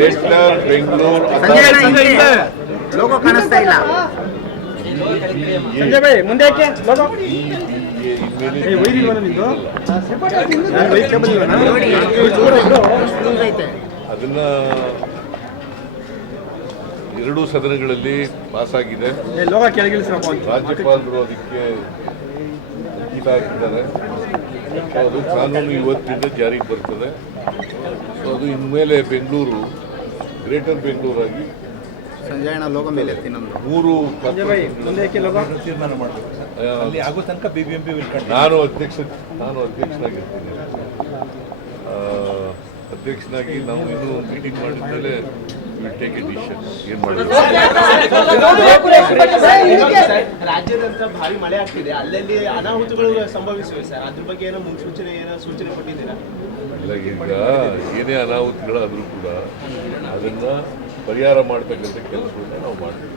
ವೇಟ್ಲರ್ Bengaluru logo ಕಾಣಿಸ್ತಾ ಇಲ್ಲ. ಸಂಜಯ್ ಭಾई ಮುಂದೆ ಯಾಕೆ ಲೋಗೋ ಅದನ್ನ ಎರಡೂ ಸದನಗಳಲ್ಲಿ ಪಾಸ್ ಆಗಿದೆ. ಲೋಗೋ ಕೆಳಗಿಳಿಸ್ರಪ್ಪ ಅಂತ ರಾಜ್ಯಪಾಲರು ಅದಕ್ಕೆ ಅಂಕಿತ ಹಾಕಿದ್ದಾರೆ. ಸೊ ಅದು ಕಾನೂನು ಇವತ್ತಿಂದ ಜಾರಿಗೆ ಬರ್ತದೆ. ಸೊ ಅದು ಇನ್ಮೇಲೆ ಬೆಂಗಳೂರು ಗ್ರೇಟರ್ ಬೆಂಗಳೂರಾಗಿ ಸಂಜಯಣ್ಣ ಲೋಗೋ ಮೇಲೆ ಎತ್ತಿನೊಂದು 3 ಮುಂದೆ ಯಾಕೆ ಲೋಗೋ ತೀರ್ಮಾನ ಮಾಡಬೇಕು. ಅಲ್ಲಿ ಆಗೋ ತನಕ BBMP ವಿಲ್ ಕಂಟಿನ್ಯೂ. ನಾನು ಅಧ್ಯಕ್ಷನಾಗಿರ್ತೀನಿ. ಅಧ್ಯಕ್ಷನಾಗಿ ನಾವು ಇನ್ನೂ ಮೀಟಿಂಗ್ ಮಾಡಿದ್ಮೇಲೆ ಟೇಕ್ ಎ ಡಿಸಿಷನ್ ಏನು ಮಾಡಿದ್ರು. ರಾಜ್ಯದಂತ ಭಾರಿ ಮಳೆ ಆಗ್ತಿದೆ, ಅಲ್ಲಲ್ಲಿ ಅನಾಹುತಗಳು ಸಂಭವಿಸಿವೆ ಸರ್. ಅದ್ರ ಬಗ್ಗೆ ಏನೋ ಸೂಚನೆ ಕೊಟ್ಟಿದ್ದೀರಾ? ಇಲ್ಲ, ಈಗ ಏನೇ ಅನಾಹುತಗಳಾದರೂ ಕೂಡ ಅದನ್ನ ಪರಿಹಾರ ಮಾಡ್ತಕ್ಕಂಥ ಕೆಲಸವನ್ನು ನಾವು ಮಾಡ್ತೀವಿ.